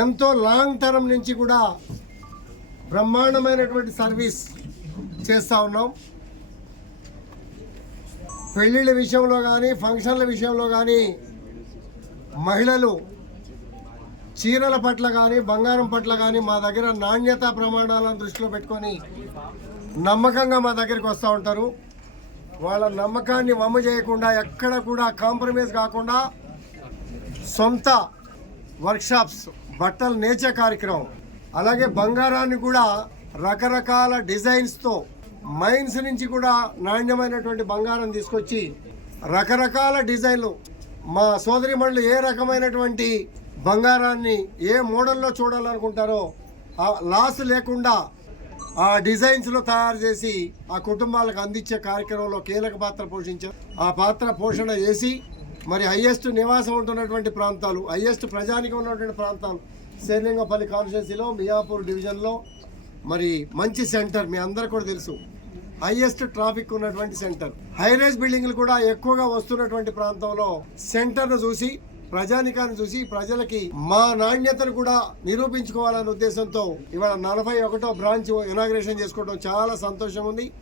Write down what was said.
ఎంతో long term నుంచి కూడా బ్రహ్మాండమైనటువంటి సర్వీస్ చేస్తూ ఉన్నాం. పెళ్ళిళ్ళ విషయంలో కానీ, ఫంక్షన్ల విషయంలో కానీ, మహిళలు చీరల పట్ల కానీ, బంగారం పట్ల కానీ మా దగ్గర నాణ్యతా ప్రమాణాలను దృష్టిలో పెట్టుకొని నమ్మకంగా మా దగ్గరికి వస్తూ ఉంటారు. వాళ్ళ నమ్మకాన్ని వమ్ము చేయకుండా, ఎక్కడ కూడా కాంప్రమైజ్ కాకుండా సొంత వర్క్షాప్స్, బట్టలు నేచే కార్యక్రమం, అలాగే బంగారాన్ని కూడా రకరకాల డిజైన్స్తో మైన్స్ నుంచి కూడా నాణ్యమైనటువంటి బంగారం తీసుకొచ్చి రకరకాల డిజైన్లు మా సోదరిమణులు ఏ రకమైనటువంటి బంగారాన్ని ఏ మోడల్లో చూడాలనుకుంటారో ఆ లాస్ లేకుండా ఆ డిజైన్స్లో తయారు చేసి ఆ కుటుంబాలకు అందించే కార్యక్రమంలో కీలక పాత్ర పోషించారు. ఆ పాత్ర పోషణ చేసి మరి హైయెస్ట్ నివాసం ఉంటున్నటువంటి ప్రాంతాలు, హైయెస్ట్ ప్రజానికం ఉన్నటువంటి ప్రాంతాలు శేర్లింగపల్లి కాన్స్టిట్యున్సీలో, మియాపూర్ డివిజన్లో మరి మంచి సెంటర్, మీ అందరు కూడా తెలుసు, హైయెస్ట్ ట్రాఫిక్ ఉన్నటువంటి సెంటర్, హైరేజ్ బిల్డింగ్లు కూడా ఎక్కువగా వస్తున్నటువంటి ప్రాంతంలో సెంటర్ను చూసి, ప్రజానికాన్ని చూసి ప్రజలకి మా నాణ్యతను కూడా నిరూపించుకోవాలనే ఉద్దేశంతో ఇవాళ 41వ బ్రాంచ్ ఇనాగ్రేషన్ చేసుకోవడం చాలా సంతోషం ఉంది.